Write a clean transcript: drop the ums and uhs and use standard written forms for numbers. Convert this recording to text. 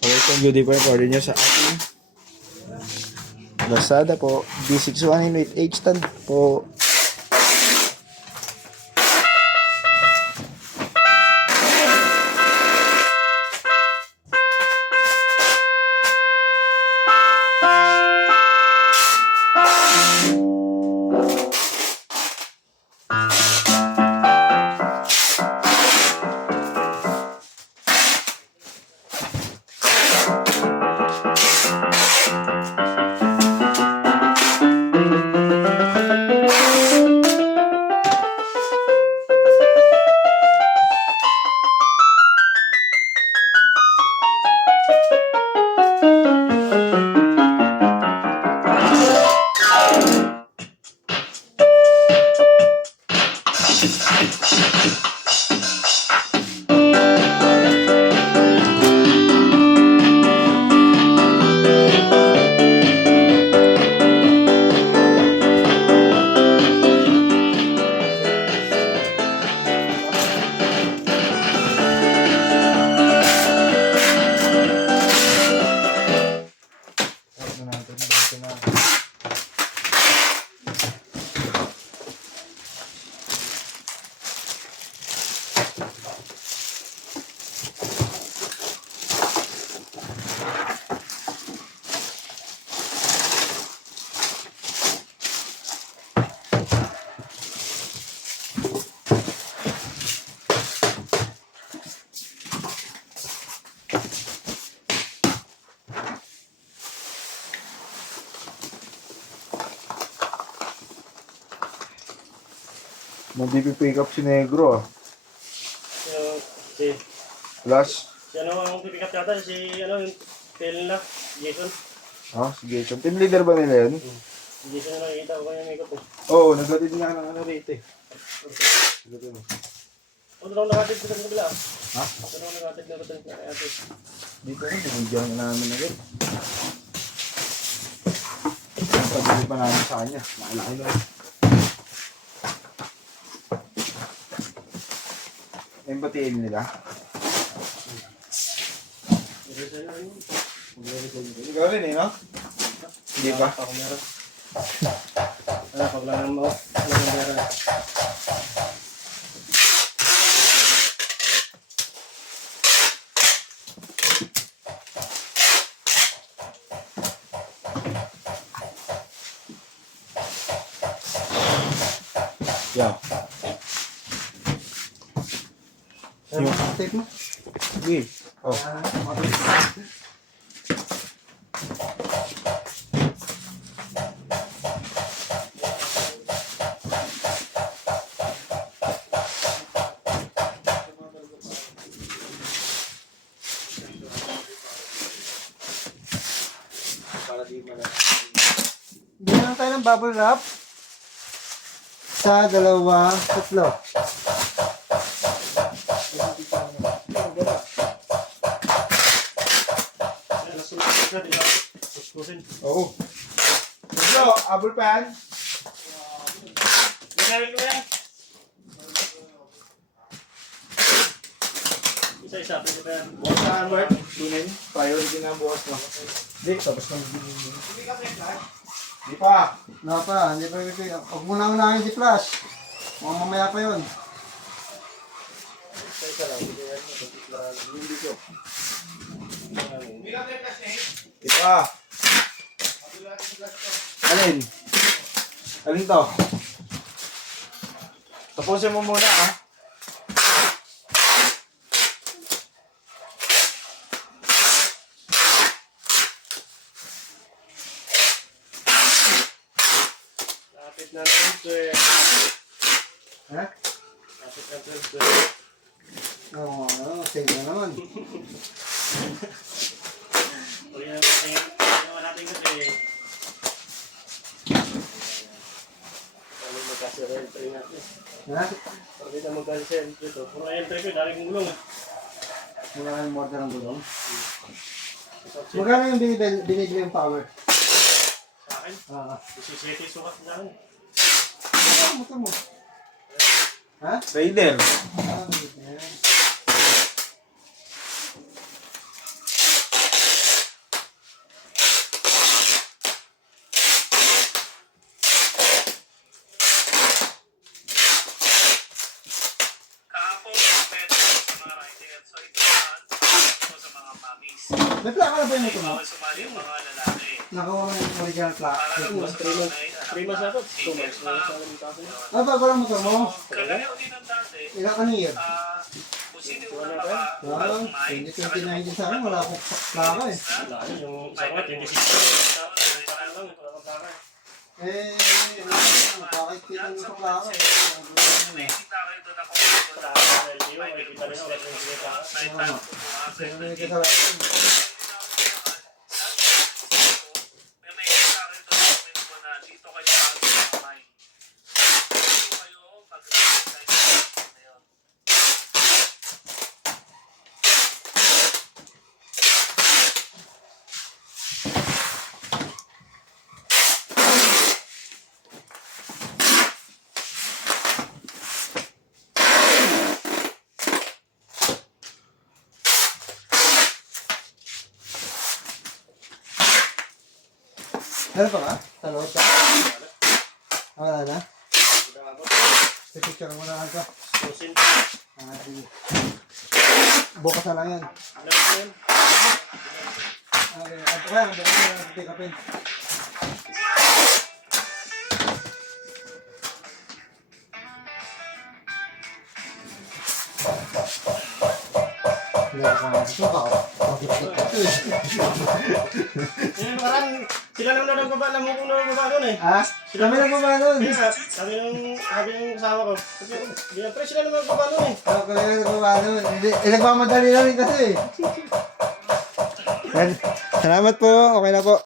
Okay, thank you. Di pa yung order nyo sa ating Lazada po. B6188 stand po. Mag-pick up si Negro ah. Si Plus? si ano ang pipick up yata? Si ano yung tail na? Jason? Ah, si Jason. Team leader ba nila yun? Si Jason na nakikita ko yung makeup eh. Oo, naglatid nga ng ano rito eh. Naglatid mo. O, doon ako nakatid ko sa kabila. Ha? Doon ako nakatid na ito na ate. Dito rin, binigyan na namin agad. Pagdili pa namin sa kanya. Maalaki na rin. Yung batiin nila. Ikaw rin eh, no? Hindi pa? Ako meron. Pag lang mo, meron. Yeah. Yung tape mo? Sige. Oh. Bigyan lang tayo ng bubble wrap. Sa dalawa, tatlo. Oo. Negro, apple pan. Isa-isa, pwede pa yan. Bukas na Albert. Tunin. Priority na bukas mo. Hindi, tapos na. Di pa. Wala pa, hindi pa bibigyan. Huwag mo na unahin si Flash. Mamaya pa yun. Isa-isa lang. Di pa. Alin? Alin to? Tapusin mo muna ah. Lapit na lang ito eh. Ha? Lapit na ito eh. Oo, save na naman. Huwag naman natin kasi Pwede magkasi sa entry natin. Ha? Pwede na magkasi sa entry to. Puro entry ko, dali kong gulong. Wala kang mortar ng gulong. Magkano yung binigay yung power? Sa akin, 17 sukat sa akin. Ano motor mo? Ha? Raider. May plaka na ba yung motor mo? sumali yung mga lalaki. Nakawa mo yung original plaka. 3 months ako. 2 months. Sa alam yung kaso niya. Ah, bago lang motor mo? Kagaya din ng dati, Ilang ano year? kung sino yung unang Ah, 2029 sa akin, wala akong plaka eh. Wala yun. Yung isa ko, 26 sa akin lang. Wala kang plaka. Eh, wala akong bakit kita nyo sa plaka eh. nakikita kayo doon ako Wala kang LTO. May kita rin ako. Wala kang plaka. Pero may kasalanan. may makikita kayo doon sa comment ko na dito kayo mag-kamay. Dito kayo mag-kamay na yun. Ano pa ka? Talot ka? Ah, wala na? Pipicture mo na lang ka. Susin. Ah, sige. Bukas na lang yan. Alam mo yun? Okay, at kaya, bukas na lang sa pick-upin. Hindi ako ito ka. Yung parang sila naman na nagbaba. Alam mo kung nagbaba nun eh. Ah? Kami na ba nun? Kaya nga, sabi ng kasama ko. Pre, sila naman nagbaba nun eh. Ako kami na ba nun? Nagmamadali lang rin kasi. Salamat po. Okay na po.